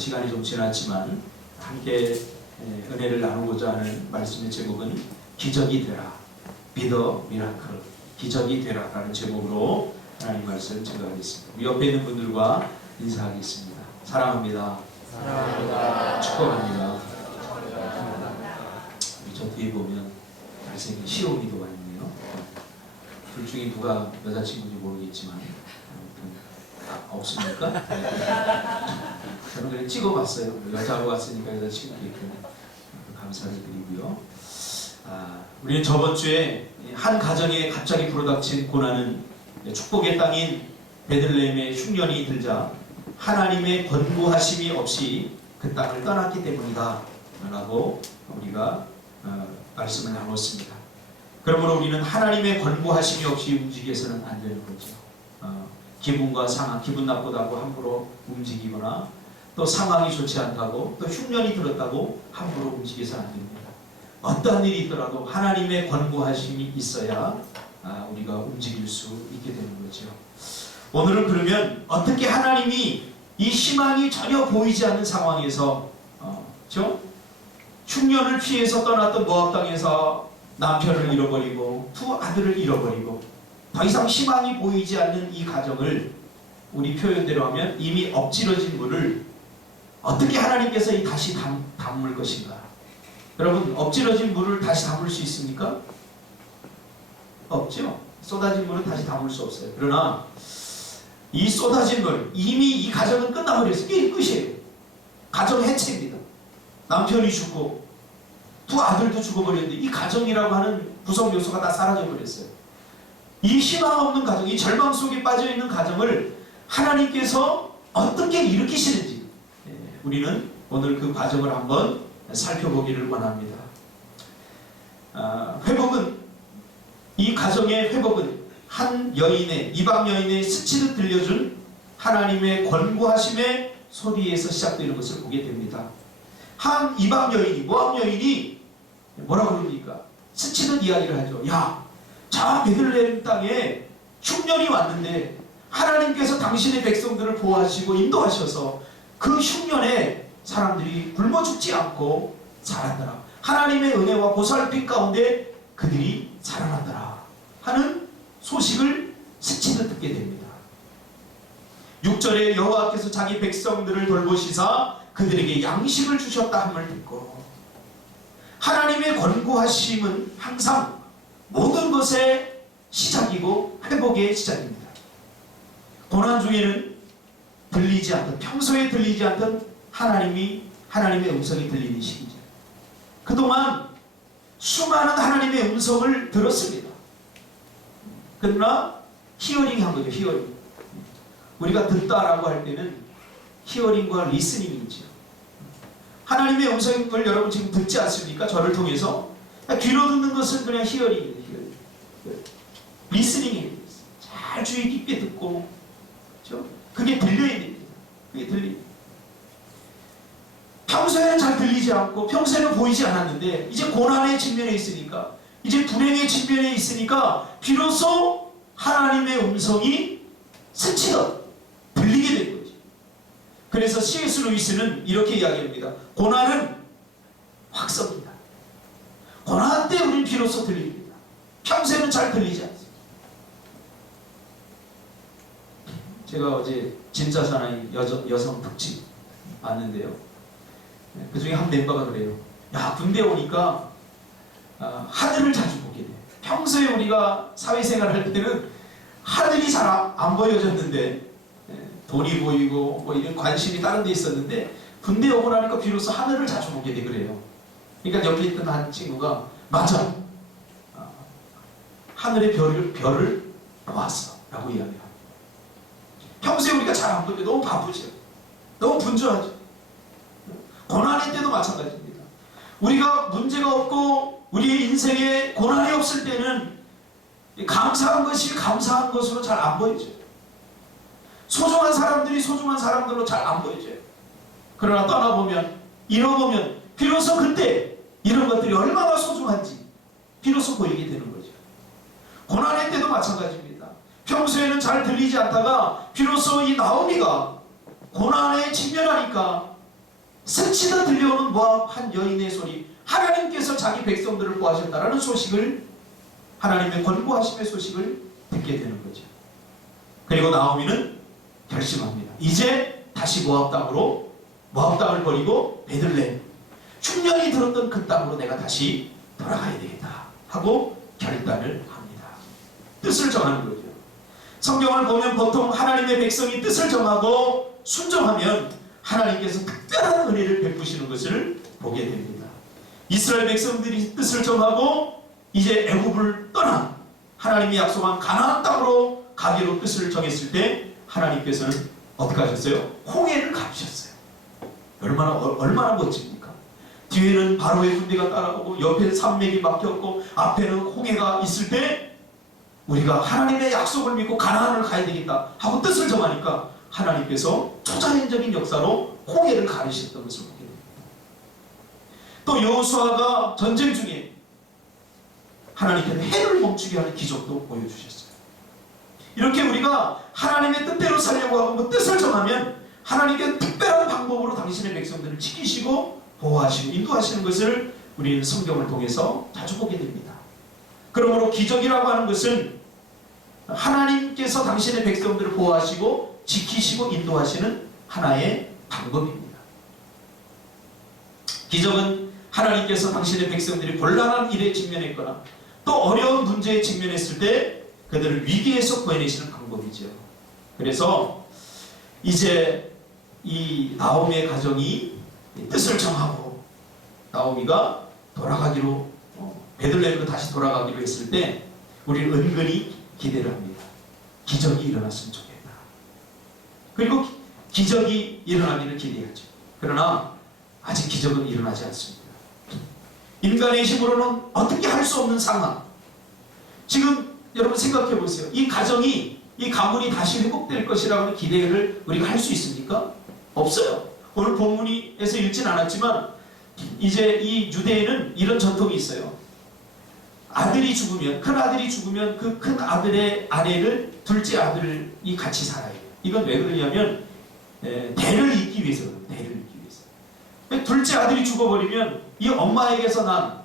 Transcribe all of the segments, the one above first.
시간이 좀 지났지만 함께 은혜를 나누고자 하는 말씀의 제목은 기적이 되라, 비더 미라클, 기적이 되라 라는 제목으로 하나님 말씀을 증거하겠습니다. 우리 옆에 있는 분들과 인사하겠습니다. 사랑합니다. 사랑합니다. 축복합니다. 우리 저 뒤에 보면 잘생긴 시오미도가 있네요. 둘 중에 누가 여자친구인지 모르겠지만 없습니까? 저는 그냥 찍어봤어요. 여자로 왔으니까 여자친구에게 감사를 드리고요. 우리는 저번 주에 한 가정에 갑자기 불어닥친 고난은 축복의 땅인 베들레헴의 흉년이 들자 하나님의 권고하심이 없이 그 땅을 떠났기 때문이다 라고 우리가 말씀을 나눴습니다. 그러므로 우리는 하나님의 권고하심이 없이 움직여서는 안 되는 거죠. 기분과 상황, 기분 나쁘다고 함부로 움직이거나 또 상황이 좋지 않다고 또 흉년이 들었다고 함부로 움직여서 안 됩니다. 어떠한 일이 있더라도 하나님의 권고하심이 있어야 우리가 움직일 수 있게 되는 거죠. 오늘은 그러면 어떻게 하나님이 이 희망이 전혀 보이지 않는 상황에서 흉년을 피해서 떠났던 모압 땅에서 남편을 잃어버리고 두 아들을 잃어버리고 더 이상 희망이 보이지 않는 이 가정을 우리 표현대로 하면 이미 엎질러진 물을 어떻게 하나님께서 다시 담을 것인가? 여러분, 엎질러진 물을 다시 담을 수 있습니까? 없죠. 쏟아진 물은 다시 담을 수 없어요. 그러나 이 쏟아진 물, 이미 이 가정은 끝나버렸어요. 이게 끝이에요. 가정 해체입니다. 남편이 죽고 두 아들도 죽어버렸는데 이 가정이라고 하는 구성 요소가 다 사라져버렸어요. 이 희망 없는 가정, 이 절망 속에 빠져있는 가정을 하나님께서 어떻게 일으키시는지 우리는 오늘 그 과정을 한번 살펴보기를 원합니다. 회복은, 이 가정의 회복은 한 여인의, 이방 여인의 스치듯 들려준 하나님의 권고하심의 소리에서 시작되는 것을 보게 됩니다. 한 이방 여인이, 모압 여인이 뭐라고 그럽니까? 스치듯 이야기를 하죠. 야, 자 베들레헴 땅에 흉년이 왔는데 하나님께서 당신의 백성들을 보호하시고 인도하셔서 그 흉년에 사람들이 굶어 죽지 않고 살았더라. 하나님의 은혜와 보살핌 가운데 그들이 살아났더라 하는 소식을 스치듯 듣게 됩니다. 6절에 여호와께서 자기 백성들을 돌보시사 그들에게 양식을 주셨다 함을 듣고, 하나님의 권고하심은 항상 모든 것의 시작이고 회복의 시작입니다. 고난 중에는 들리지 않던, 평소에 들리지 않던 하나님의 음성이 들리는 시기죠. 그동안 수많은 하나님의 음성을 들었습니다. 그러나 히어링 한 거죠. 히어링. 우리가 듣다라고 할 때는 히어링과 리스닝이죠. 하나님의 음성을 여러분 지금 듣지 않습니까? 저를 통해서 귀로 듣는 것은 그냥 히어링이에요. 리스닝이에요. 잘 주의 깊게 듣고, 그렇죠? 그게 들려야 됩니다. 그게 들립니다. 평소에는 잘 들리지 않고 평소에는 보이지 않았는데 이제 고난의 직면에 있으니까, 이제 불행의 직면에 있으니까 비로소 하나님의 음성이 스치듯 들리게 된 거죠. 그래서 C.S. 루이스는 이렇게 이야기합니다. 고난은 확성입니다. 고난 때 우리는 비로소 들립니다. 평소에는 잘 들리지 않습니다. 제가 어제 진짜 사나이 여성 특집 봤는데요. 그 중에 한 멤버가 그래요. 야, 군대 오니까 하늘을 자주 보게 돼. 평소에 우리가 사회생활 할 때는 하늘이 잘 안 보여졌는데, 돈이 보이고 뭐 이런 관심이 다른 데 있었는데 군대 오고 나니까 비로소 하늘을 자주 보게 돼. 그래요. 그러니까 옆에 있던 한 친구가 맞아, 하늘의 별을 보았어 라고 이야기합니다. 평소에 우리가 잘 안 볼 때 너무 바쁘죠. 너무 분주하죠. 고난의 때도 마찬가지입니다. 우리가 문제가 없고 우리의 인생에 고난이 없을 때는 감사한 것이 감사한 것으로 잘 안 보이죠. 소중한 사람들이 소중한 사람들로 잘 안 보이죠. 그러나 떠나보면, 잃어보면 비로소 그때 이런 것들이 얼마나 소중한지 비로소 보이게 되는 거죠. 고난의 때도 마찬가지입니다. 평소에는 잘 들리지 않다가 비로소 이 나오미가 고난에 직면하니까 스치듯 들려오는 모압 한 여인의 소리, 하나님께서 자기 백성들을 보호하신다라는 소식을, 하나님의 권고하심의 소식을 듣게 되는 거죠. 그리고 나오미는 결심합니다. 이제 다시 모압 땅을 버리고 베들레헴, 흉년이 들었던 그 땅으로 내가 다시 돌아가야 되겠다 하고 결단을 합니다. 뜻을 정하는 거죠. 성경을 보면 보통 하나님의 백성이 뜻을 정하고 순종하면 하나님께서 특별한 은혜를 베푸시는 것을 보게 됩니다. 이스라엘 백성들이 뜻을 정하고 이제 애굽을 떠나 하나님이 약속한 가나안 땅으로 가기로 뜻을 정했을 때 하나님께서는 어떻게 하셨어요? 홍해를 가르셨어요. 얼마나 멋집니까? 뒤에는 바로의 군대가 따라오고 옆에 산맥이 막혔고 앞에는 홍해가 있을 때 우리가 하나님의 약속을 믿고 가나안을 가야 되겠다 하고 뜻을 정하니까 하나님께서 초자연적인 역사로 홍해를 가르셨던 것을 보게 됩니다. 또 여호수아가 전쟁 중에 하나님께서 해를 멈추게 하는 기적도 보여주셨어요. 이렇게 우리가 하나님의 뜻대로 살려고 하고 그 뜻을 정하면 하나님께서 특별한 방법으로 당신의 백성들을 지키시고 보호하시고 인도하시는 것을 우리는 성경을 통해서 자주 보게 됩니다. 그러므로 기적이라고 하는 것은 하나님께서 당신의 백성들을 보호하시고 지키시고 인도하시는 하나의 방법입니다. 기적은 하나님께서 당신의 백성들이 곤란한 일에 직면했거나 또 어려운 문제에 직면했을 때 그들을 위기에서 구해내시는 방법이죠. 그래서 이제 이 나오미의 가정이 뜻을 정하고 나오미가 돌아가기로 베들레헴으로 다시 돌아가기로 했을 때 우리는 은근히 기대를 합니다. 기적이 일어났으면 좋겠다. 그리고 기적이 일어나기를 기대하죠. 그러나 아직 기적은 일어나지 않습니다. 인간의 힘으로는 어떻게 할 수 없는 상황. 지금 여러분 생각해 보세요. 이 가정이, 이 가문이 다시 회복될 것이라는 기대를 우리가 할 수 있습니까? 없어요. 오늘 본문에서 읽진 않았지만 이제 이 유대에는 이런 전통이 있어요. 아들이 죽으면, 큰 아들이 죽으면 그 큰 아들의 아내를 둘째 아들이 같이 살아요. 이건 왜 그러냐면 대를 잇기 위해서 그래요. 대를 잇기 위해서. 둘째 아들이 죽어버리면 이 엄마에게서 난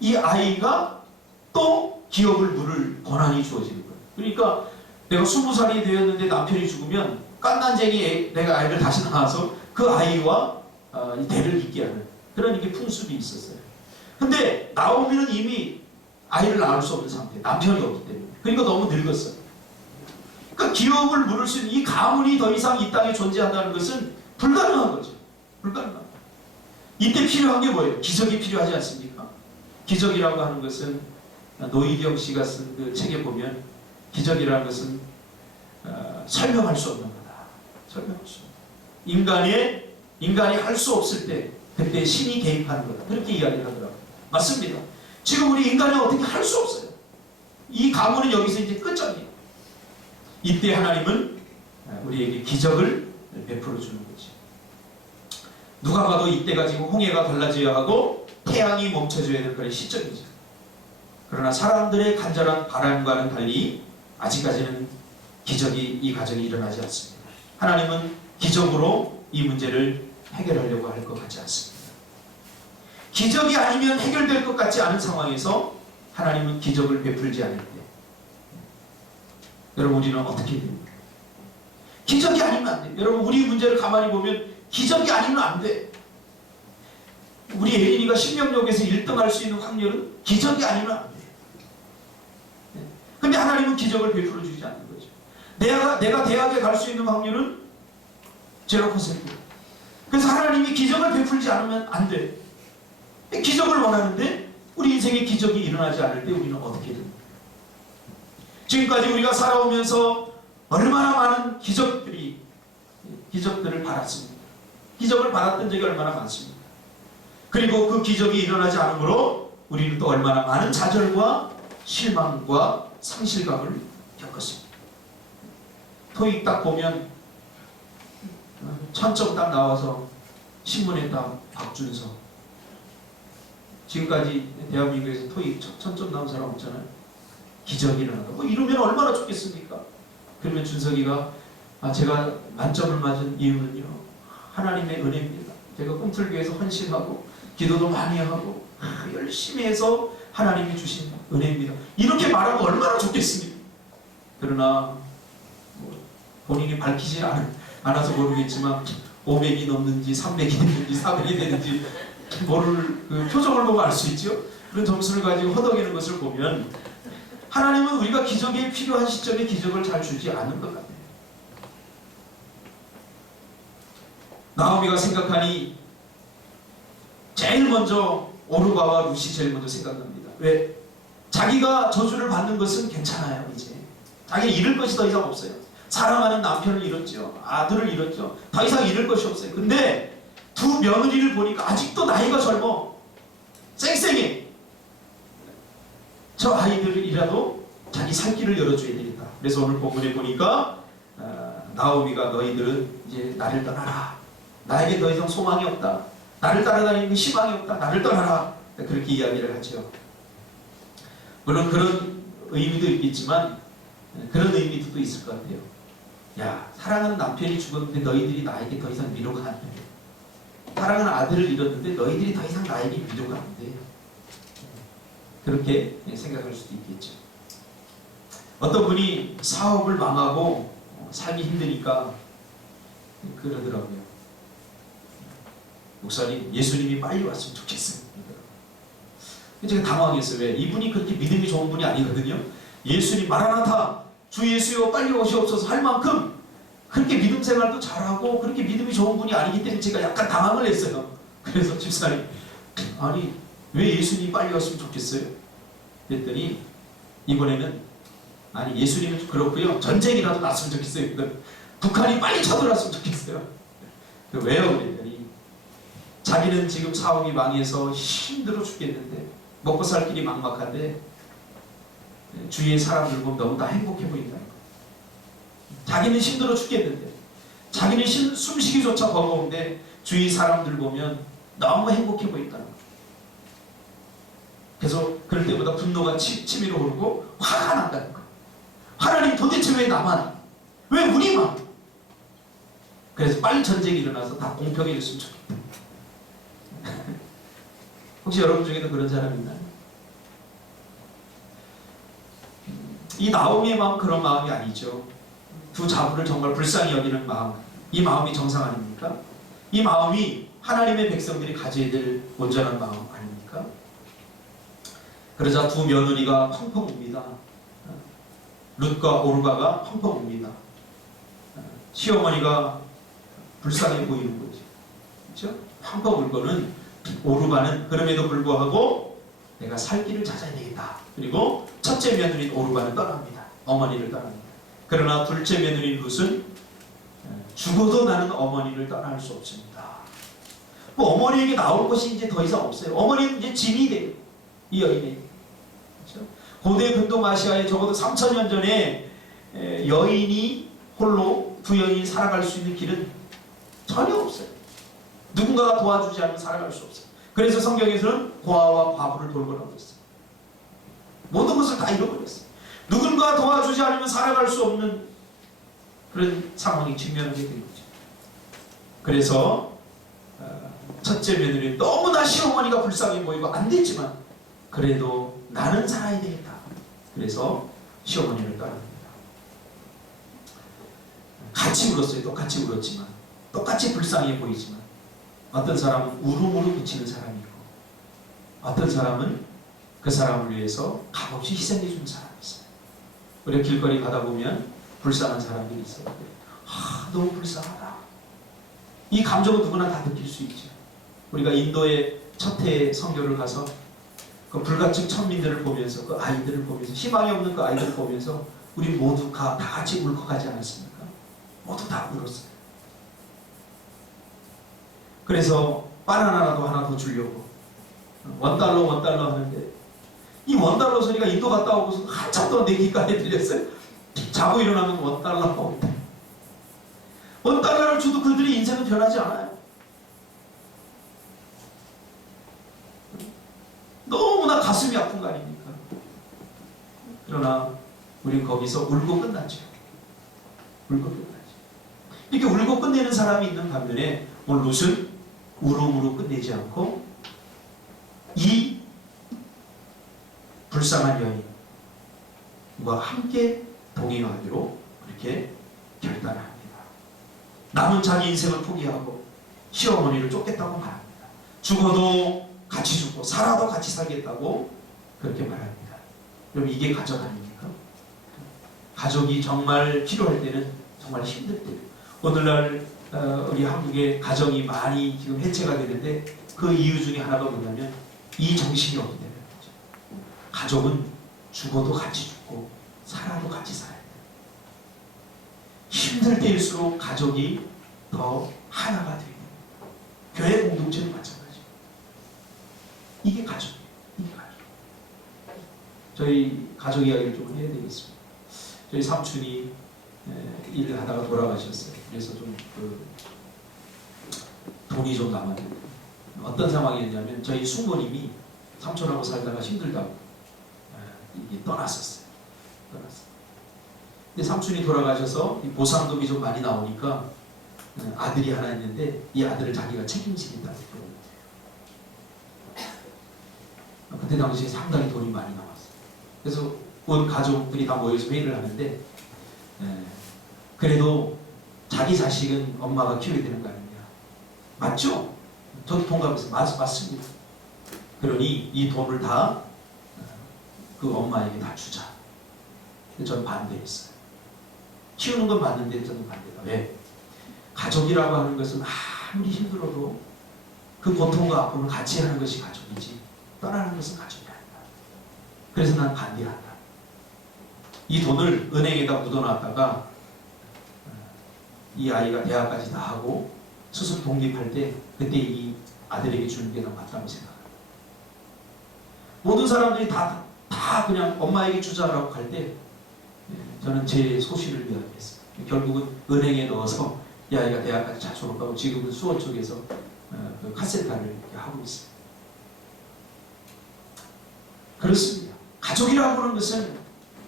이 아이가 또 기업을 물을 권한이 주어지는 거예요. 그러니까 내가 20살이 되었는데 남편이 죽으면 깐난쟁이 내가 아이를 다시 낳아서 그 아이와 대를 잇게 하는 그런 이게 풍습이 있었어요. 근데 나오미는 이미 아이를 낳을 수 없는 상태, 남편이 없기 때문에. 그러니까 너무 늙었어요. 그러니까 기업을 물을 수 있는 이 가문이 더 이상 이 땅에 존재한다는 것은 불가능한 거죠. 불가능한 거예요. 이때 필요한 게 뭐예요? 기적이 필요하지 않습니까? 기적이라고 하는 것은 노희경 씨가 쓴 그 책에 보면 기적이라는 것은 설명할 수 없는 거다. 설명할 수 없는 거다. 인간이 할 수 없을 때 그때 신이 개입하는 거다. 그렇게 이야기를 하더라고요. 맞습니다. 지금 우리 인간이 어떻게 할 수 없어요. 이 가문은 여기서 이제 끝장이에요. 이때 하나님은 우리에게 기적을 베풀어 주는 거지. 누가 봐도 이때가 지금 홍해가 갈라져야 하고 태양이 멈춰져야 될 그런 시점이죠. 그러나 사람들의 간절한 바람과는 달리 아직까지는 기적이 이 가정에 일어나지 않습니다. 하나님은 기적으로 이 문제를 해결하려고 할 것 같지 않습니다. 기적이 아니면 해결될 것 같지 않은 상황에서 하나님은 기적을 베풀지 않을 때 여러분 우리는 어떻게 됩니까? 기적이 아니면 안 돼. 여러분 우리 문제를 가만히 보면 기적이 아니면 안 돼. 우리 예린이가 신명역에서 1등 할 수 있는 확률은 기적이 아니면 안 돼. 근데 하나님은 기적을 베풀어 주지 않는 거죠. 내가 대학에 갈 수 있는 확률은 0%. 그래서 하나님이 기적을 베풀지 않으면 안 돼. 기적을 원하는데 우리 인생에 기적이 일어나지 않을 때 우리는 어떻게 됩니까? 지금까지 우리가 살아오면서 얼마나 많은 기적들을 받았습니다. 기적을 받았던 적이 얼마나 많습니다. 그리고 그 기적이 일어나지 않으므로 우리는 또 얼마나 많은 좌절과 실망과 상실감을 겪었습니다. 토익 딱 보면 1000점 딱 나와서 신문에 딱 박준서. 지금까지 대한민국에서 토익 1000점 나온 사람 없잖아요. 기적이 일어나다. 뭐 이러면 얼마나 좋겠습니까? 그러면 준석이가 제가 만점을 맞은 이유는요 하나님의 은혜입니다. 제가 꿈틀 교회에서 헌신하고 기도도 많이 하고 열심히 해서 하나님이 주신 은혜입니다. 이렇게 말하면 얼마나 좋겠습니까? 그러나 본인이 밝히지 않아서 모르겠지만 500이 넘는지 300이 됐는지 400이 되는지 모를 그 표정을 보고 알 수 있죠. 그런 점수를 가지고 허덕이는 것을 보면 하나님은 우리가 기적이 필요한 시점에 기적을 잘 주지 않은 것 같아요. 나오미가 생각하니 제일 먼저 오르바와 룻이 제일 먼저 생각납니다. 왜? 자기가 저주를 받는 것은 괜찮아요. 이제 자기가 잃을 것이 더 이상 없어요. 사랑하는 남편을 잃었죠. 아들을 잃었죠. 더 이상 잃을 것이 없어요. 근데 두 며느리를 보니까 아직도 나이가 젊어. 쌩쌩해. 저 아이들이라도 자기 살 길을 열어줘야 되겠다. 그래서 오늘 본문에 보니까 나오미가 너희들은 이제 나를 떠나라. 나에게 더 이상 소망이 없다. 나를 따라다니는 희망이 없다. 나를 떠나라. 그렇게 이야기를 하죠. 물론 그런 의미도 있겠지만 그런 의미도 또 있을 것 같아요. 야, 사랑하는 남편이 죽었는데 너희들이 나에게 더 이상 위로가 안 돼. 사랑하는 아들을 잃었는데 너희들이 더 이상 나에게 위로가 안 돼. 그렇게 생각할 수도 있겠죠. 어떤 분이 사업을 망하고 살기 힘드니까 그러더라고요. 목사님, 예수님이 빨리 왔으면 좋겠어요. 제가 당황했어요. 왜? 이분이 그렇게 믿음이 좋은 분이 아니거든요. 예수님 마라나타, 주 예수여 빨리 오시옵소서 할 만큼 그렇게 믿음 생활도 잘하고 그렇게 믿음이 좋은 분이 아니기 때문에 제가 약간 당황을 했어요. 그래서 집사님, 아니 왜 예수님이 빨리 왔으면 좋겠어요? 그랬더니 이번에는 아니 예수님은 그렇고요. 전쟁이라도 났으면 좋겠어요. 북한이 빨리 쳐들어왔으면 좋겠어요. 왜요? 그랬더니 자기는 지금 사업이 망해서 힘들어 죽겠는데 먹고 살 길이 막막한데 주위의 사람들 보면 너무 다 행복해 보인다. 자기는 힘들어 죽겠는데 자기는 숨쉬기조차 버거운데 주위 사람들 보면 너무 행복해 보인다는 거죠. 그래서 그럴 때보다 분노가 치밀어 오르고 화가 난다는 거예요. 하나님 도대체 왜 나만? 왜 우리만? 그래서 빨리 전쟁이 일어나서 다 공평해졌으면 좋겠다. 혹시 여러분 중에도 그런 사람 있나요? 이 나오미의 마음 그런 마음이 아니죠. 두 자부를 정말 불쌍히 여기는 마음, 이 마음이 정상 아닙니까? 이 마음이 하나님의 백성들이 가져야 될 온전한 마음 아닙니까? 그러자 두 며느리가 펑펑 웁니다. 룻과 오르바가 펑펑 웁니다. 시어머니가 불쌍해 보이는 거죠. 그렇죠? 펑펑 울고는 오르바는 그럼에도 불구하고 내가 살 길을 찾아야 되겠다. 그리고 첫째 며느린 오르바는 떠납니다. 어머니를 떠납니다. 그러나 둘째 며느린 룻은 죽어도 나는 어머니를 떠날 수 없습니다. 뭐 어머니에게 나올 것이 이제 더 이상 없어요. 어머니는 이제 짐이 돼요. 이 여인에게. 그렇죠? 고대 근동아시아에 적어도 3000년 전에 여인이 홀로 두 여인이 살아갈 수 있는 길은 전혀 없어요. 누군가가 도와주지 않으면 살아갈 수 없어요. 그래서 성경에서는 고아와 과부를 돌보라고 했어요. 모든 것을 다 잃어버렸어요. 누군가 도와주지 않으면 살아갈 수 없는 그런 상황이 직면하게 된 거죠. 그래서 첫째 며느리 너무나 시어머니가 불쌍해 보이고 안 됐지만 그래도 나는 살아야 되겠다. 그래서 시어머니를 떠납니다. 같이 울었어요. 똑같이 울었지만 똑같이 불쌍해 보이지만 어떤 사람은 울음으로 그치는 사람이 있고 어떤 사람은 그 사람을 위해서 값없이 희생해 주는 사람이 있어요. 우리가 길거리 가다 보면 불쌍한 사람들이 있어요. 너무 불쌍하다. 이 감정은 누구나 다 느낄 수 있죠. 우리가 인도의 첫 해에 선교를 가서 그 불가증 천민들을 보면서 그 아이들을 보면서 희망이 없는 그 아이들을 보면서 우리 모두 다 같이 울컥하지 않았습니까? 모두 다 울었어요. 그래서 바나나라도 하나 더 주려고 $1 하는데 이 $1 소리가 인도 갔다 오고서 한참 더 내 귓가에 들렸어요. 자고 일어나면 $1 $1를 줘도 그들의 인생은 변하지 않아요. 너무나 가슴이 아픈 거 아닙니까? 그러나 우리는 거기서 울고 끝났죠. 울고 끝났죠. 이렇게 울고 끝내는 사람이 있는 반면에 오늘 룻은 울음으로 끝내지 않고 이 불쌍한 여인과 함께 동행하기로 그렇게 결단을 합니다. 남은 자기 인생을 포기하고 시어머니를 쫓겠다고 말합니다. 죽어도 같이 죽고 살아도 같이 살겠다고 그렇게 말합니다. 여러분, 이게 가족 아닙니까? 가족이 정말 필요할 때는 정말 힘들 때, 오늘날 우리 한국의 가정이 많이 지금 해체가 되는데 그 이유 중에 하나가 뭐냐면 이 정신이 없기 때문에 그렇죠. 가족은 죽어도 같이 죽고 살아도 같이 살아야 돼요. 힘들 때일수록 가족이 더 하나가 되고, 교회 공동체도 마찬가지예요. 이게 가족이에요. 이게 가족. 저희 가족 이야기를 좀 해야 되겠습니다. 저희 삼촌이 일을 하다가 돌아가셨어요. 그래서 좀 돈이 좀 남았는데, 어떤 상황이었냐면 저희 숙모님이 삼촌하고 살다가 힘들다고 떠났었어요. 근데 삼촌이 돌아가셔서 보상금이 좀 많이 나오니까 아들이 하나 있는데 이 아들을 자기가 책임지겠다고 그러고, 그때 당시에 상당히 돈이 많이 나왔어요. 그래서 온 가족들이 다 모여서 회의를 하는데, 그래도 자기 자식은 엄마가 키워야 되는 거 아니냐. 맞죠? 저도 동감해서 맞습니다. 그러니 이 돈을 다 그 엄마에게 다 주자. 저는 반대했어요. 키우는 건 맞는데 저는 반대다. 왜? 가족이라고 하는 것은 아무리 힘들어도 그 고통과 아픔을 같이 하는 것이 가족이지, 떠나는 것은 가족이 아니다. 그래서 난 반대한다. 이 돈을 은행에다 묻어놨다가 이 아이가 대학까지 다 하고 스스로 독립할 때 그때 이 아들에게 주는 게 더 맞다고 생각합니다. 모든 사람들이 다 그냥 엄마에게 주자라고 할 때 저는 제 소신을 위하겠습니다. 결국은 은행에 넣어서 이 아이가 대학까지 잘 졸업하고 지금은 수원 쪽에서 그 카센터를 이렇게 하고 있습니다. 그렇습니다. 가족이라고 하는 것은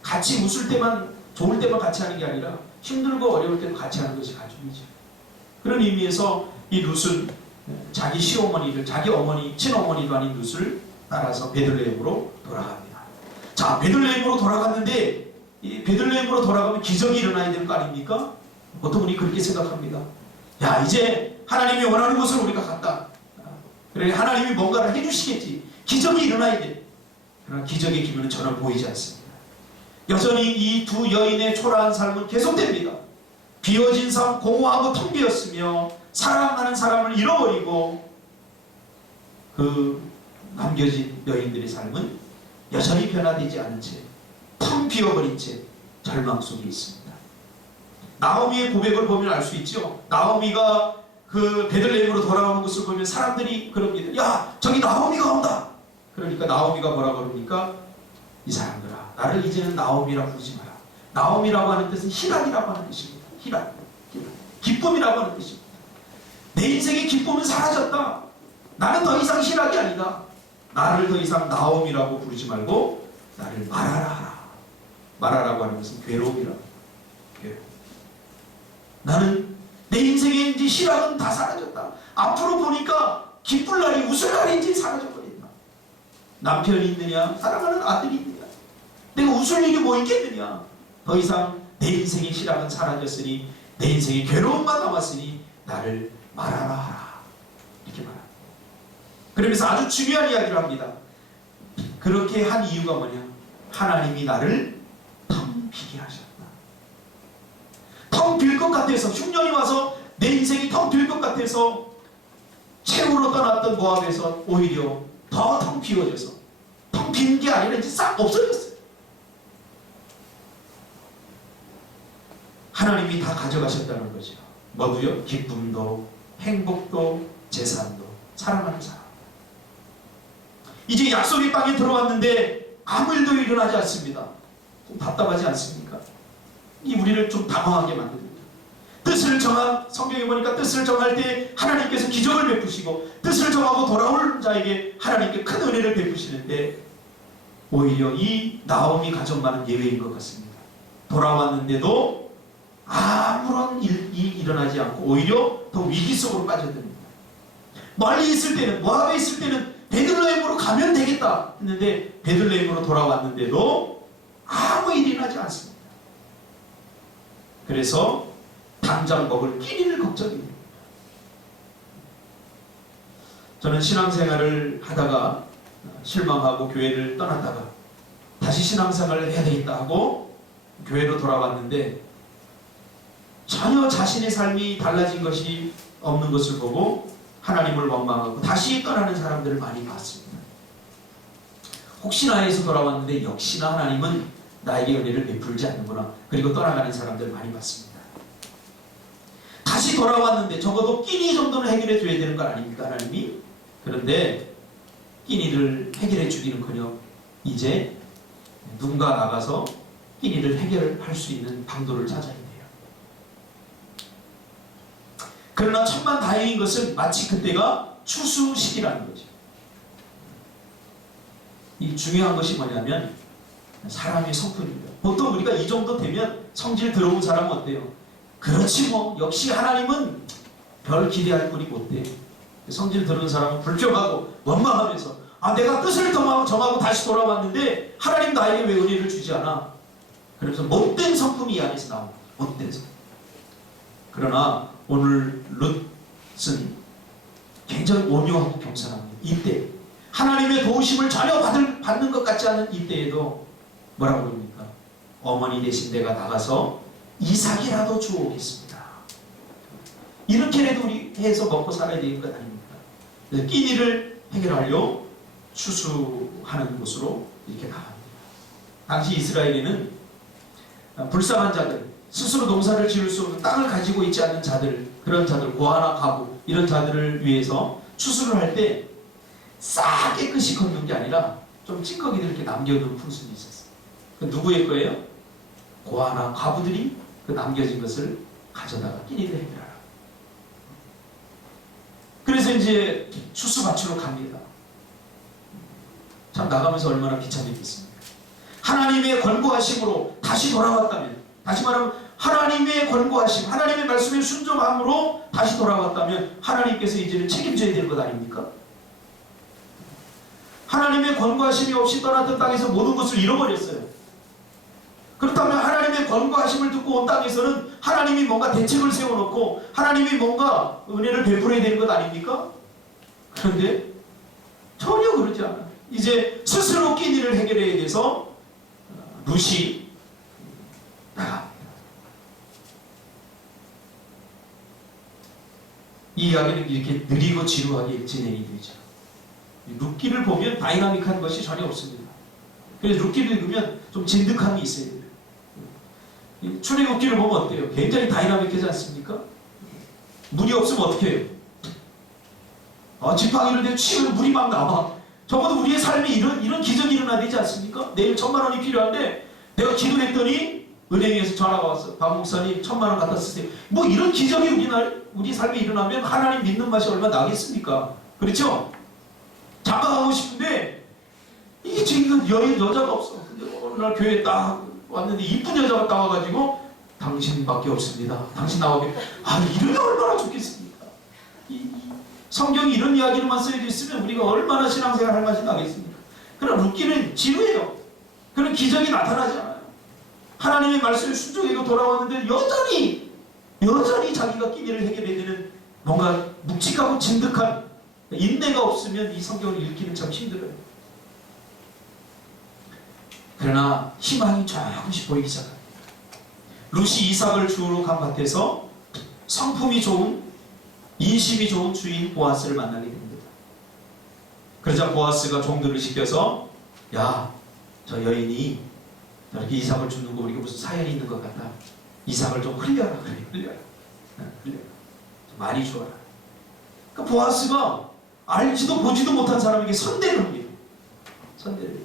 같이 웃을 때만, 좋을 때만 같이 하는 게 아니라 힘들고 어려울 때도 같이 하는 것이 가족이죠. 그런 의미에서 이 룻은 자기 시어머니를, 자기 어머니, 친어머니도 아닌 룻을 따라서 베들레헴으로 돌아갑니다. 자, 베들레헴으로 돌아갔는데 이 베들레헴으로 돌아가면 기적이 일어나야 되는 거 아닙니까? 보통 우리 그렇게 생각합니다. 야, 이제 하나님이 원하는 곳으로 우리가 갔다. 그래, 하나님이 뭔가를 해주시겠지. 기적이 일어나야 돼. 그러나 기적의 기면은 전혀 보이지 않습니다. 여전히 이 두 여인의 초라한 삶은 계속됩니다. 비워진 삶, 공허하고 텅 비었으며 사랑하는 사람을 잃어버리고 그 남겨진 여인들의 삶은 여전히 변화되지 않은 채, 텅 비어버린 채 절망 속에 있습니다. 나오미의 고백을 보면 알 수 있죠. 나오미가 그 베들레헴으로 돌아오는 것을 보면 사람들이 그럽니다. 야, 저기 나오미가 온다. 그러니까 나오미가 뭐라고 그럽니까? 이 사람들아, 나를 이제는 나오미라고 부르지 마라. 나오미라고 하는 뜻은 희락이라고 하는 뜻입니다. 희락. 기쁨이라고 하는 뜻입니다. 내 인생의 기쁨은 사라졌다. 나는 더 이상 희락이 아니다. 나를 더 이상 나오미라고 부르지 말고 나를 마라라 하라. 마라라고 하는 것은 괴로움이라고. 나는 내 인생의 이제 희락은 다 사라졌다. 앞으로 보니까 기쁠 날이, 웃을 날이 이제 사라져버린다. 남편이 있느냐, 사랑하는 아들이 있느냐, 내가 웃을 일이 뭐 있겠느냐. 더 이상 내 인생의 희락은 사라졌으니, 내 인생의 괴로움만 남았으니 나를 말하라 하라. 이렇게 말합니다. 그러면서 아주 중요한 이야기를 합니다. 그렇게 한 이유가 뭐냐? 하나님이 나를 텅 비게 하셨다. 텅 빌 것 같아서, 흉년이 와서 내 인생이 텅 빌 것 같아서 최후로 떠났던 모압에서 오히려 더 텅 비워져서, 텅 빈 게 아니라 이제 싹 없어졌어요. 하나님이 다 가져가셨다는 거죠. 뭐도요? 기쁨도, 행복도, 재산도, 사랑하는 사람. 이제 약속의 땅에 들어왔는데 아무 일도 일어나지 않습니다. 좀 답답하지 않습니까? 이 우리를 좀 당황하게 만듭니다. 뜻을 정한, 성경에 보니까 뜻을 정할 때 하나님께서 기적을 베푸시고, 뜻을 정하고 돌아올 자에게 하나님께 큰 은혜를 베푸시는데, 오히려 이 나오미 가정만은 예외인 것 같습니다. 돌아왔는데도 아무런 일이 일어나지 않고 오히려 더 위기 속으로 빠져듭니다. 멀리 있을 때는, 모압에 있을 때는 베들레헴으로 가면 되겠다 했는데 베들레헴으로 돌아왔는데도 아무 일이 나지 않습니다. 그래서 당장 먹을 끼니를 걱정해요. 저는 신앙생활을 하다가 실망하고 교회를 떠났다가 다시 신앙생활을 해야 되겠다 하고 교회로 돌아왔는데 전혀 자신의 삶이 달라진 것이 없는 것을 보고 하나님을 원망하고 다시 떠나는 사람들을 많이 봤습니다. 혹시나 해서 돌아왔는데 역시나 하나님은 나에게 은혜를 베풀지 않는구나. 그리고 떠나가는 사람들을 많이 봤습니다. 다시 돌아왔는데 적어도 끼니 정도는 해결해 줘야 되는 거 아닙니까, 하나님이? 그런데 끼니를 해결해 주기는커녕 이제 누군가 나가서 끼니를 해결할 수 있는 방도를 찾아야 돼요. 그러나 천만 다행인 것은 마치 그때가 추수 시기라는 거죠. 이 중요한 것이 뭐냐면 사람의 성품입니다. 보통 우리가 이 정도 되면 성질 들어온 사람은 어때요? 그렇지 뭐 역시 하나님은 별 기대할 뿐이 못돼. 성질 들어온 사람은 불평하고 원망하면서 내가 뜻을 정하고 다시 돌아왔는데 하나님 나에게 왜 은혜를 주지 않아? 그래서 못된 성품이 이 안에서 나옵니다. 못된 성품. 그러나 오늘 룻은 굉장히 온유하고 겸손합니다. 이때 하나님의 도우심을 전혀 받는 것 같지 않은 이때에도 뭐라고 그럽니까? 어머니 대신 내가 나가서 이삭이라도 주오겠습니다. 이렇게라도 우리 해서 먹고 살아야 되는 것 아닙니까? 그래서 끼니를 해결하려 추수하는 곳으로 이렇게 나갑니다. 당시 이스라엘에는 불쌍한 자들, 스스로 농사를 지을 수 없는 땅을 가지고 있지 않는 자들, 그런 자들, 고아나 가부 이런 자들을 위해서 추수를 할 때 싹 깨끗이 걷는 게 아니라 좀 찌꺼기들 이렇게 남겨두는 풍습이 있었어요. 그 누구의 거예요? 고아나 가부들이 그 남겨진 것을 가져다가 끼니를 해결하라. 그래서 이제 추수밭으로 갑니다. 참 나가면서 얼마나 비참했겠습니까? 하나님의 권고하심으로 다시 돌아왔다면, 다시 말하면 하나님의 권고하심, 하나님의 말씀에 순종함으로 다시 돌아왔다면 하나님께서 이제는 책임져야 될 것 아닙니까? 하나님의 권고하심이 없이 떠났던 땅에서 모든 것을 잃어버렸어요. 그렇다면 하나님의 권고하심을 듣고 온 땅에서는 하나님이 뭔가 대책을 세워놓고 하나님이 뭔가 은혜를 베풀어야 되는 것 아닙니까? 그런데 전혀 그러지 않아요. 이제 스스로 끼니를 해결해야 돼서 룻이 나갑니다. 이 이야기는 이렇게 느리고 지루하게 진행이 되죠. 룻기를 보면 다이나믹한 것이 전혀 없습니다. 그래서 룻기를 읽으면 좀 진득함이 있어야 돼요. 출애굽기를 보면 어때요? 굉장히 다이나믹하지 않습니까? 물이 없으면 어떻게 해요? 지팡이를 내고 치면 물이 막 나와. 적어도 우리의 삶에 이런 기적이 일어나야 되지 않습니까? 내일 1,000만 원이 필요한데 내가 기도했더니 은행에서 전화가 왔어. 박 목사님 1,000만 원 갖다 쓰세요. 뭐 이런 기적이 우리 삶에 일어나면 하나님 믿는 맛이 얼마나 나겠습니까? 그렇죠? 장가가고 싶은데 이게 지금 여자가 없어. 근데 어느 날 교회에 딱 왔는데 이쁜 여자가 딱 와가지고 당신밖에 없습니다. 당신 나오게. 이러면 얼마나 좋겠습니까? 성경이 이런 이야기로만 쓰여져 있으면 우리가 얼마나 신앙생활 할 맛이 나겠습니까? 그러나 룻기는 지루해요. 그런 기적이 나타나지 않아요. 하나님의 말씀에 순종하고 돌아왔는데 여전히 자기가 끼니를 해결해야 되는 뭔가 묵직하고 진득한 인내가 없으면 이 성경을 읽기는 참 힘들어요. 그러나 희망이 조금씩 보이기 시작합니다. 룻이 이삭을 주우러 간 밭에서 성품이 좋은, 인심이 좋은 주인 보아스를 만나게 됩니다. 그러자 보아스가 종들을 시켜서 야, 저 여인이 이렇게 이삭을 주는 거 우리가 무슨 사연이 있는 것 같다. 이삭을 좀 흘려라. 그래, 흘려라. 좀 많이 주어라. 그러니까 보아스가 알지도 보지도 못한 사람에게 선대를 합니다. 선대를.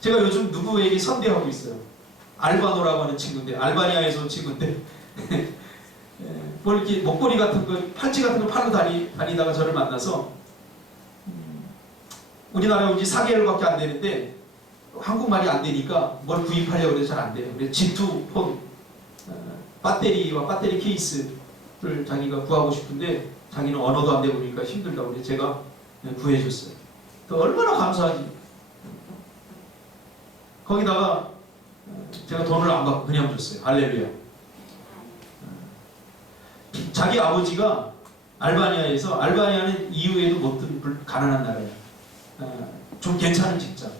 제가 요즘 누구에게 선대하고 있어요. 알바노라고 하는 친구인데, 알바니아에서 온 친구인데 뭐 이렇게 목걸이 같은 거, 팔찌 같은 거 팔고 다니다가 저를 만나서 우리나라에 온 지 4개월밖에 안 되는데 한국말이 안 되니까 뭘 구입하려고 해도 잘 안 돼요. 그래서 G2 폰, 배터리와 배터리 케이스를 자기가 구하고 싶은데 자기는 언어도 안 되고 그러니까 힘들다고 그래 제가 구해줬어요. 또 얼마나 감사하지. 거기다가 제가 돈을 안 받고 그냥 줬어요. 할렐루야. 자기 아버지가 알바니아는 이후에도 못든 가난한 나라예요. 좀 괜찮은 직장,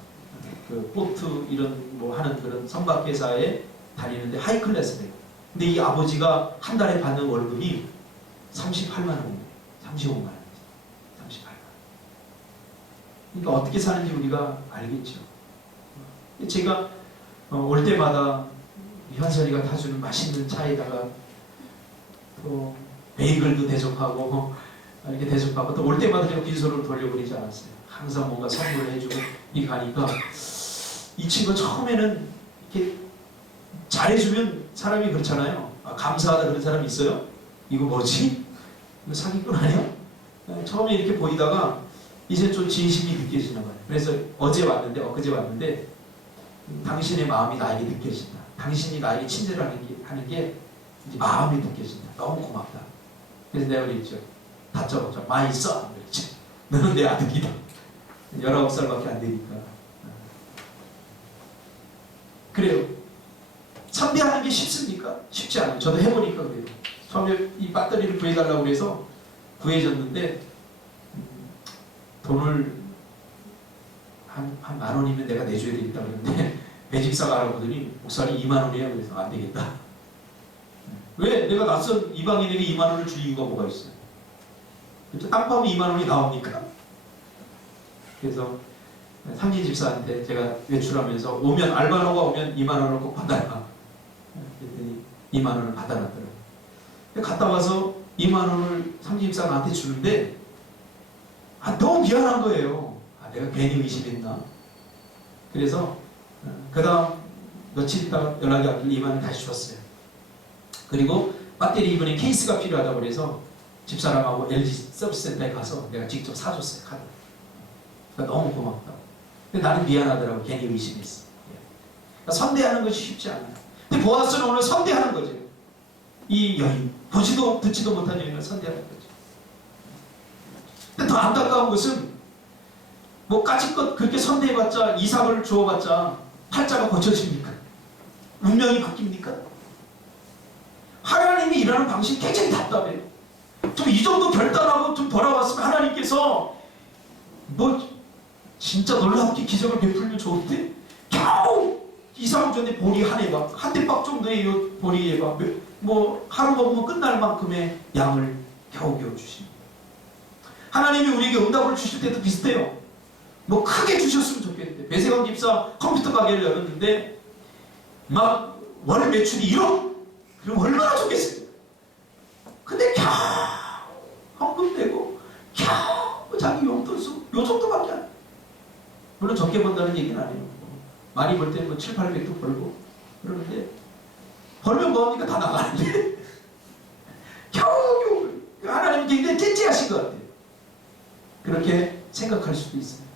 그 보트 이런 뭐 하는 그런 선박회사에 다니는데 하이 클래스래요. 근데 이 아버지가 한 달에 받는 월급이 38만 원이에요. 35만 원. 38만 원. 그러니까 어떻게 사는지 우리가 알겠죠. 제가 올 때마다 현선이가 타주는 맛있는 차에다가 또 베이글도 대접하고 이렇게 대접하고 또 올 때마다 제가 빈손으로 돌려보내지 않았어요. 항상 뭔가 선물을 해주고 이 가니까 이 친구 처음에는 이렇게 잘해주면 사람이 그렇잖아요. 감사하다 그런 사람이 있어요? 이거 뭐지? 이거 사기꾼 아니야? 처음에 이렇게 보이다가 이제 좀 진심이 느껴지는 거예요. 그래서 엊그제 왔는데 당신의 마음이 나에게 느껴진다. 당신이 나에게 친절을 하는 게 이제 마음이 느껴진다. 너무 고맙다. 그래서 내가 그랬죠. 다짜고짜 많이 써. 그랬지. 너는 내 아들이다. 19살밖에 안 되니까. 그래요. 선대하는 게 쉽습니까? 쉽지 않아요. 저도 해보니까 그래요. 처음에 이 배터리를 구해달라고 그래서 구해줬는데 돈을 한 만 원이면 내가 내줘야 되겠다 그랬는데 매집사가 알아보더니 목사님 2만 원이에요. 그래서 안 되겠다. 왜? 내가 낯선 이방인에게 2만 원을 줄 이유가 뭐가 있어요? 땅 파면 2만 원이 나옵니까? 그래서 삼진 집사한테 제가 외출하면서 알바노가 오면 2만 원을 꼭 받아라. 그랬더니 2만 원을 받아놨더라고요. 갔다 와서 2만 원을 삼진 집사가 나한테 주는데 너무 미안한 거예요. 내가 괜히 의심했나? 그래서 그 다음 며칠 있다가 연락이 왔길래 2만 원 다시 줬어요. 그리고 배터리 이번에 케이스가 필요하다고 그래서 집사람하고 LG 서비스 센터에 가서 내가 직접 사줬어요. 카드. 그러니까 너무 고맙다. 근데 나는 미안하더라고. 괜히 의심했어. 그러니까 선대하는 것이 쉽지 않아요. 근데 보아스는 오늘 선대하는 거죠. 이 여인, 보지도 듣지도 못한 여인을 선대하는 거죠. 근데 더 안타까운 것은 뭐 까짓것 그렇게 선대해봤자 이삭을 주어봤자 팔자가 고쳐집니까? 운명이 바뀝니까? 하나님이 일하는 방식이 굉장히 답답해요. 좀 이 정도 결단하고 좀 돌아왔으면 하나님께서 뭐 진짜 놀랍게 기적을 베풀면 좋은데 겨우 이삭을 줬는데 보리 한 대박 정도의 보리에 뭐 하루 먹으면 끝날 만큼의 양을 겨우 주십니다. 하나님이 우리에게 응답을 주실 때도 비슷해요. 뭐 크게 주셨으면 좋겠는데 배세광 집사 컴퓨터 가게를 열었는데 막 월 매출이 1억? 그럼 얼마나 좋겠어요. 근데 겨우 헌금 내고 겨우 자기 용돈 쓰고 요 정도밖에 안 해요. 물론 적게 번다는 얘기는 아니에요. 많이 벌 때는 뭐 7, 800도 벌고 그러는데 벌면 뭐합니까? 다 나가는데 겨우 하나님이 굉장히 째째하신 것 같아요. 그렇게 생각할 수도 있어요.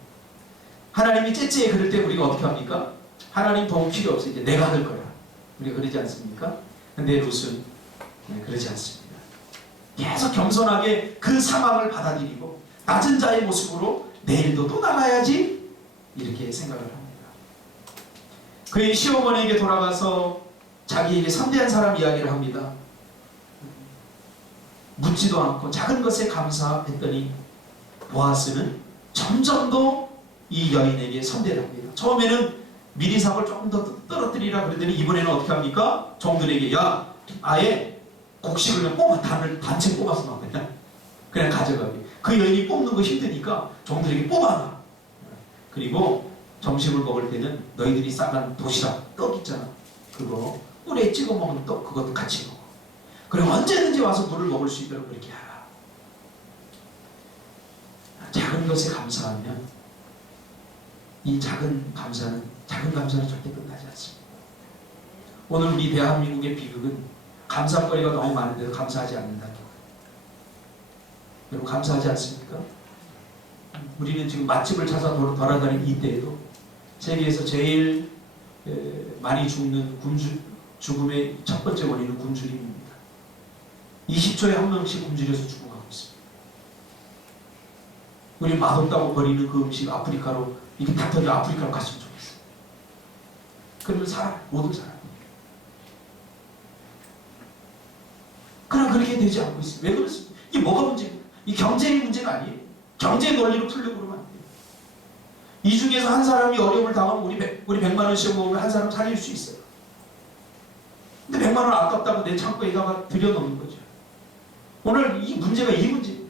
하나님이 째째해 그럴 때 우리가 어떻게 합니까? 하나님 도움 필요 없어. 이제 내가 할 거야. 우리가 그러지 않습니까? 근데 룻은 그러지 않습니다. 계속 겸손하게 그 상황을 받아들이고 낮은 자의 모습으로 내일도 또 나가야지 이렇게 생각을 합니다. 그의 시어머니에게 돌아가서 자기에게 선대한 사람 이야기를 합니다. 묻지도 않고 작은 것에 감사했더니 보아스는 점점 더 이 여인에게 선대를 합니다. 처음에는 미리삽을 조금 더 떨어뜨리라 그랬더니 이번에는 어떻게 합니까? 종들에게 아예 곡식을 뽑아 단체 뽑아서 막 그냥 가져가게. 그 여인이 뽑는 거 힘드니까 종들에게 뽑아라. 그리고 점심을 먹을 때는 너희들이 싸간 도시락 떡 있잖아. 그거 꿀에 찍어 먹는 떡 그것도 같이 먹어. 그리고 언제든지 와서 물을 먹을 수 있도록 그렇게 하라. 작은 것에 감사하면 이 작은 감사는 절대 끝나지 않습니다. 오늘 우리 대한민국의 비극은 감사거리가 너무 많은데도 감사하지 않는다는 거예요. 여러분 감사하지 않습니까? 우리는 지금 맛집을 찾아 돌아다니는 이때에도 세계에서 제일 많이 죽는 죽음의 첫 번째 원인은 굶주림입니다. 20초에 한 명씩 굶주려서 죽어가고 있습니다. 우리 맛없다고 버리는 그 음식 아프리카로 이렇게 다 터져 아프리카로 갔으면 좋겠어요. 그러면 살아, 모두 살아. 그러나 그렇게 되지 않고 있어요. 왜 그렇습니까? 이게 뭐가 문제입니까? 이 경제의 문제가 아니에요. 경제 논리로 풀려고 그러면 안 돼요. 이 중에서 한 사람이 어려움을 당하면 우리 100만 원씩 모으면 한 사람 살릴 수 있어요. 근데 100만 원 아깝다고 내 창고에다가 들여놓는 거죠. 오늘 이 문제가 이 문제예요.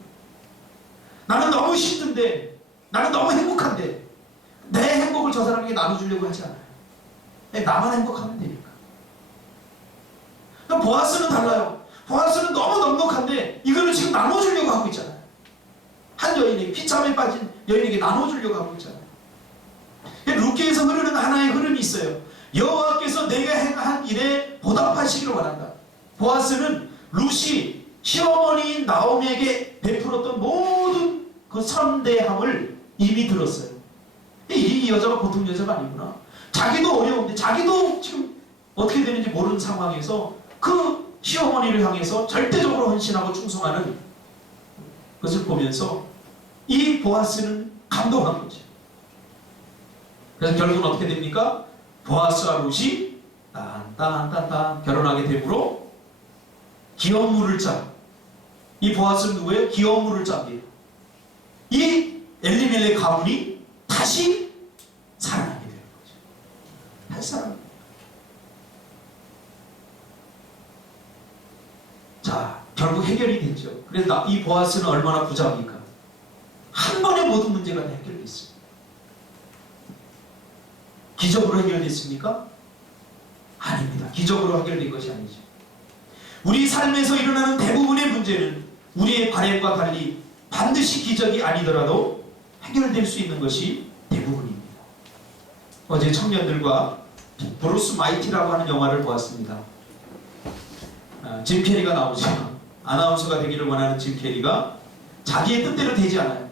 나는 너무 힘든데, 나는 너무 행복한데 내 행복을 저 사람에게 나눠주려고 하지 않아요. 나만 행복하면 되니까. 보아스는 달라요. 보아스는 너무 넉넉한데 이거를 지금 나눠주려고 하고 있잖아요. 한 여인에게, 비참에 빠진 여인에게 나눠주려고 하고 있잖아요. 룻기에서 흐르는 하나의 흐름이 있어요. 여호와께서 내가 행한 일에 보답하시기를 원한다. 보아스는 룻이 시어머니인 나오미에게 베풀었던 모든 그 선대함을 이미 들었어요. 이 여자가 보통 여자가 아니구나. 자기도 어려운데, 자기도 지금 어떻게 되는지 모르는 상황에서 그 시어머니를 향해서 절대적으로 헌신하고 충성하는 것을 보면서 이 보아스는 감동한 거죠. 그래서 결국은 어떻게 됩니까? 보아스와 룻이 딴딴딴딴 결혼하게 되므로 기업물을 짜. 이 보아스는 누구예요? 기업물을 짭니다. 이 엘리멜렉 가문이 다시 살아나게 되는 거죠. 다시 살아납니다. 자, 결국 해결이 됐죠. 그래서 이 보아스는 얼마나 부자입니까? 한 번에 모든 문제가 해결됐습니다. 기적으로 해결됐습니까? 아닙니다. 기적으로 해결된 것이 아니죠. 우리 삶에서 일어나는 대부분의 문제는 우리의 바램과 달리 반드시 기적이 아니더라도 해결될 수 있는 것이 대부분입니다. 어제 청년들과 브루스 마이티라고 하는 영화를 보았습니다. 짐 캐리가 나오죠. 아나운서가 되기를 원하는 짐 캐리가 자기의 뜻대로 되지 않아요.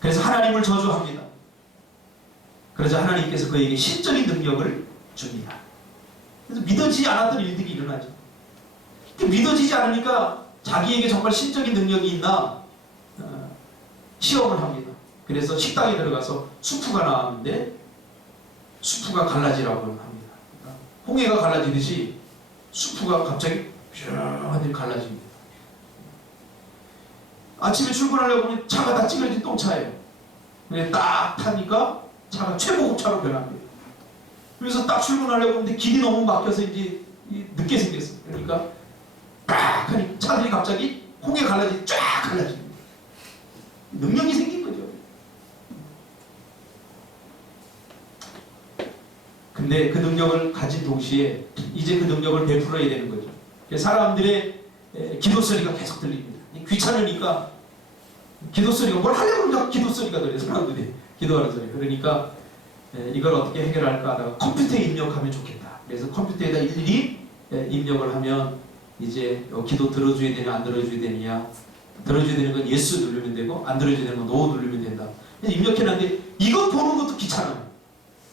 그래서 하나님을 저주합니다. 그러자 하나님께서 그에게 신적인 능력을 줍니다. 그래서 믿어지지 않았던 일들이 일어나죠. 믿어지지 않으니까 자기에게 정말 신적인 능력이 있나 시험을 합니다. 그래서 식당에 들어가서 수프가 나왔는데 수프가 갈라지라고 합니다. 홍해가 갈라지듯이 수프가 갑자기 뿅 갈라집니다. 아침에 출근하려고 보면 차가 다 찌그러진 똥차예요. 근데 딱 타니까 차가 최고급차로 변합니다. 그래서 딱 출근하려고 하는데 길이 너무 막혀서 이제 늦게 생겼어요. 그러니까 딱 하니 차들이 갑자기 홍해 갈라지듯이 쫙 갈라집니다. 능력이 생긴 거죠. 근데 그 능력을 가진 동시에 이제 그 능력을 베풀어야 되는 거죠. 사람들의 기도 소리가 계속 들립니다. 귀찮으니까 기도 소리가 뭘 하려고 그러면 기도 소리가 들려요. 사람들이 기도하는 소리. 그러니까 이걸 어떻게 해결할까 하다가 컴퓨터에 입력하면 좋겠다. 그래서 컴퓨터에다 일일이 입력을 하면 이제 기도 들어줘야 되냐 안 들어줘야 되느냐, 들어줘야 되는 건 예스 누르면 되고 안 들어줘야 되는 건 노 누르면 된다. 입력해놨는데 이거 보는 것도 귀찮아요.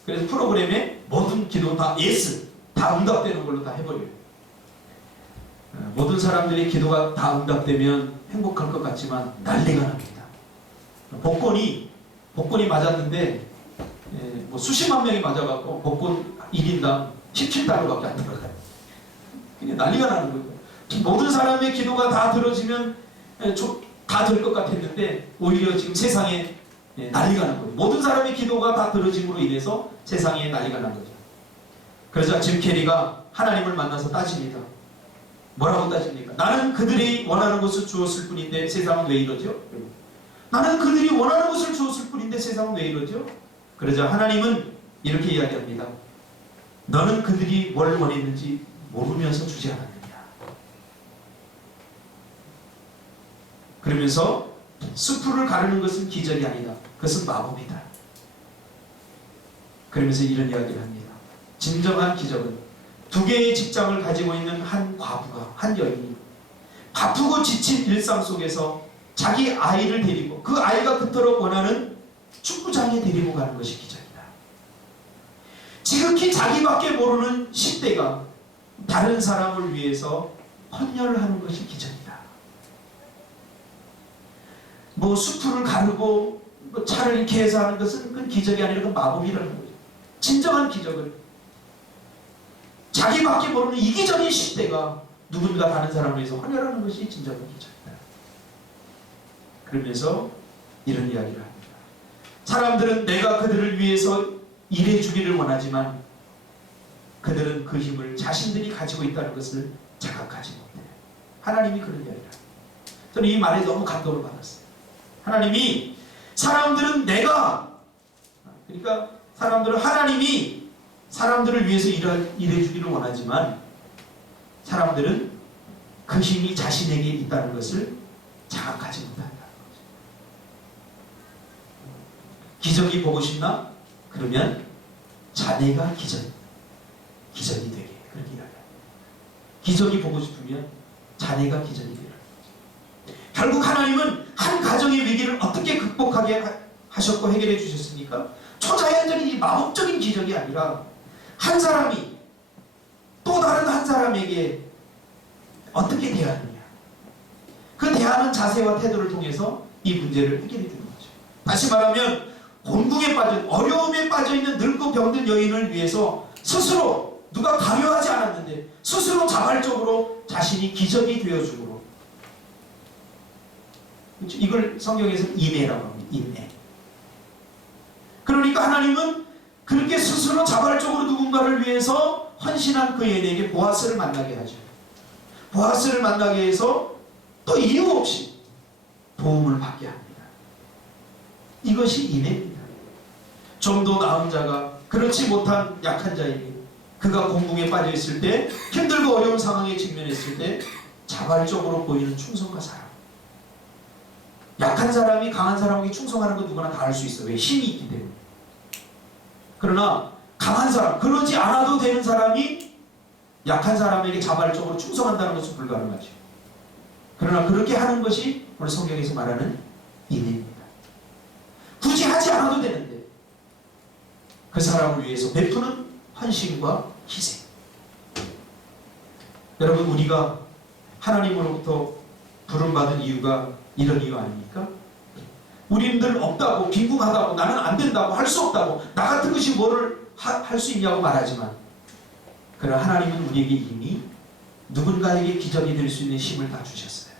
그래서 프로그램에 모든 기도는 다 예스, 다 응답되는 걸로 다 해버려요. 모든 사람들의 기도가 다 응답되면 행복할 것 같지만 난리가 납니다. 복권이 맞았는데 뭐 수십만 명이 맞아갖고 복권 1인당 17달러밖에 안 들어가요. 그냥 난리가 나는 거예요. 모든 사람의 기도가 다 들어지면 다 될 것 같았는데 오히려 지금 세상에 난리가 난 거예요. 모든 사람의 기도가 다 들어짐으로 인해서 세상에 난리가 난 거죠. 그러자 짐 캐리가 하나님을 만나서 따집니다. 뭐라고 따집니까? 나는 그들이 원하는 것을 주었을 뿐인데 세상은 왜 이러죠? 나는 그들이 원하는 것을 주었을 뿐인데 세상은 왜 이러죠? 그러자 하나님은 이렇게 이야기합니다. 너는 그들이 뭘 원했는지 모르면서 주지 않았느냐. 그러면서 수풀을 가르는 것은 기적이 아니다. 그것은 마법이다. 그러면서 이런 이야기를 합니다. 진정한 기적은 두 개의 직장을 가지고 있는 한 과부가, 한 여인이 바쁘고 지친 일상 속에서 자기 아이를 데리고 그 아이가 그토록 원하는 축구장에 데리고 가는 것이 기적이다. 지극히 자기밖에 모르는 10대가 다른 사람을 위해서 헌혈을 하는 것이 기적이다. 뭐 수풀을 가르고 뭐 차를 이렇게 해서 하는 것은 그건 기적이 아니라 그 마법이라는 거죠. 진정한 기적을 자기밖에 모르는 이기적인 시대가 누군가 다른 사람을 위해서 환혈하는 것이 진정한 기적이다. 그러면서 이런 이야기를 합니다. 사람들은 내가 그들을 위해서 일해주기를 원하지만 그들은 그 힘을 자신들이 가지고 있다는 것을 자각하지 못해요. 하나님이 그런 이야기를 합니다. 저는 이 말에 너무 감동을 받았어요. 하나님이 사람들은 그러니까 사람들은 하나님이 사람들을 위해서 일해주기를 원하지만 사람들은 그 힘이 자신에게 있다는 것을 자각하지 못한다는 거죠. 기적이 보고 싶나? 그러면 자네가 기적이 되게 그렇게 이야기합니다. 기적이 보고 싶으면 자네가 기적이 되라. 결국 하나님은 한 가정의 위기를 어떻게 극복하게 하셨고 해결해 주셨습니까? 초자연적인 이 마법적인 기적이 아니라 한 사람이 또 다른 한 사람에게 어떻게 대하느냐, 그 대하는 자세와 태도를 통해서 이 문제를 해결해 주는 거죠. 다시 말하면 곤궁에 빠진, 어려움에 빠져있는 늙고 병든 여인을 위해서 스스로 누가 강요하지 않았는데 스스로 자발적으로 자신이 기적이 되어주므로, 그렇죠? 이걸 성경에서 인애라고 합니다. 인애. 그러니까 하나님은 그렇게 스스로 자발적으로 누군가를 위해서 헌신한 그 여인에게 보아스를 만나게 하죠. 보아스를 만나게 해서 또 이유 없이 도움을 받게 합니다. 이것이 인애입니다. 좀 더 나은 자가 그렇지 못한 약한 자에게, 그가 곤궁에 빠져 있을 때, 힘들고 어려운 상황에 직면했을 때 자발적으로 보이는 충성과 사랑. 약한 사람이 강한 사람에게 충성하는 건 누구나 다 할 수 있어요. 왜? 힘이 있기 때문에. 그러나 강한 사람, 그러지 않아도 되는 사람이 약한 사람에게 자발적으로 충성한다는 것은 불가능하죠. 그러나 그렇게 하는 것이 오늘 성경에서 말하는 인애입니다. 굳이 하지 않아도 되는데 그 사람을 위해서 베푸는 헌신과 희생. 여러분, 우리가 하나님으로부터 부름받은 이유가 이런 이유 아닙니까? 우리들 없다고, 빈궁하다고, 나는 안 된다고, 할 수 없다고, 나 같은 것이 뭐를 할 수 있냐고 말하지만, 그러나 하나님은 우리에게 이미 누군가에게 기적이 될 수 있는 힘을 다 주셨어요.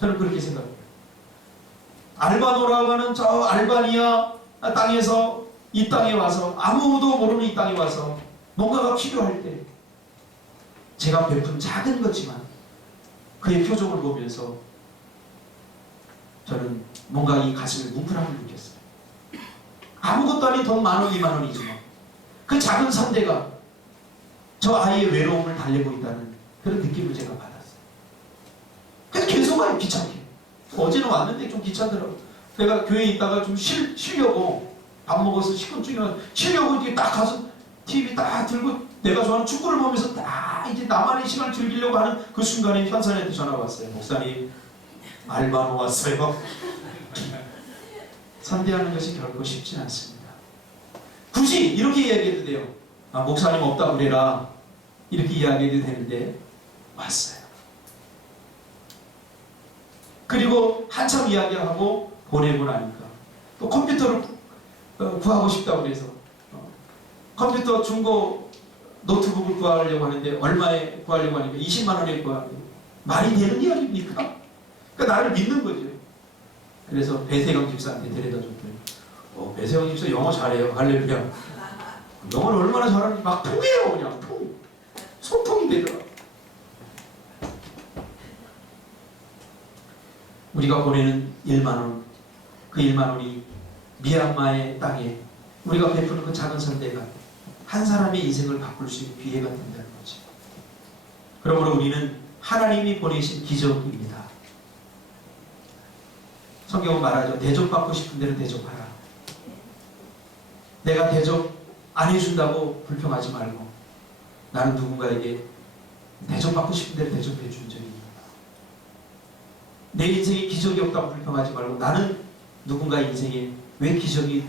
저는 그렇게 생각합니다. 알바노라고 하는 저 알바니아 땅에서 이 땅에 와서, 아무도 모르는 이 땅에 와서 뭔가가 필요할 때 제가 베푼 작은 거지만 그의 표정을 보면서 저는 뭔가 이 가슴에 뭉클함을 느꼈어요. 아무것도 아닌 돈 10,000원, 20,000원이지만 그 작은 선대가 저 아이의 외로움을 달래고 있다는 그런 느낌을 제가 받았어요. 그래서 계속 와요, 귀찮게. 어제는 왔는데 좀 귀찮더라고요. 내가 교회에 있다가 좀 쉬려고, 밥 먹어서 시큰둥이면 쉬려고 이렇게 딱 가서 TV 딱 들고 내가 좋아하는 축구를 보면서 딱 이제 나만의 시간을 즐기려고 하는 그 순간에 현선이한테 전화가 왔어요. 목사님, 알바노 왔어요. 선대하는 것이 결코 쉽지 않습니다. 굳이 이렇게 이야기해도 돼요. 아, 목사님 없다 그래라, 이렇게 이야기해도 되는데 왔어요. 그리고 한참 이야기하고 보내고 나니까 또 컴퓨터를 구하고 싶다고 그래서 컴퓨터 중고 노트북을 구하려고 하는데 얼마에 구하려고 하니까 200,000원에 구하는데 말이 되는 이야기입니까? 그러니까 나를 믿는 거죠. 그래서 배세경 집사한테 데려다 줬더니 배세경 집사 영어 잘해요. 할렐루야. 영어를 얼마나 잘하는지 막 통해요. 그냥 소통이 되더라. 우리가 보내는 10,000원, 그 10,000원이 미얀마의 땅에 우리가 베푸는 그 작은 선대가 한 사람의 인생을 바꿀 수 있는 기회가 된다는 거죠. 그러므로 우리는 하나님이 보내신 기적입니다. 성경은 말하죠. 대접받고 싶은 대로 대접하라. 내가 대접 안 해준다고 불평하지 말고, 나는 누군가에게 대접받고 싶은 대로 대접해 준 적이 있다. 내 인생에 기적이 없다고 불평하지 말고, 나는 누군가 인생에 왜 기적이라고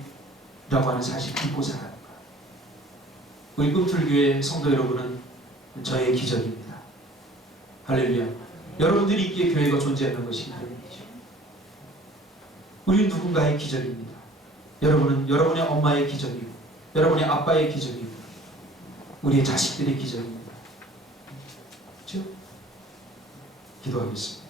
하는 사실을 믿고 살아가는가. 우리 꿈틀교회 성도 여러분은 저의 기적입니다. 할렐루야. 여러분들이 있기에 교회가 존재하는 것이기 때문이죠. 우리는 누군가의 기적입니다. 여러분은 여러분의 엄마의 기적이고 여러분의 아빠의 기적이고 우리의 자식들의 기적입니다. 그렇죠? 기도하겠습니다.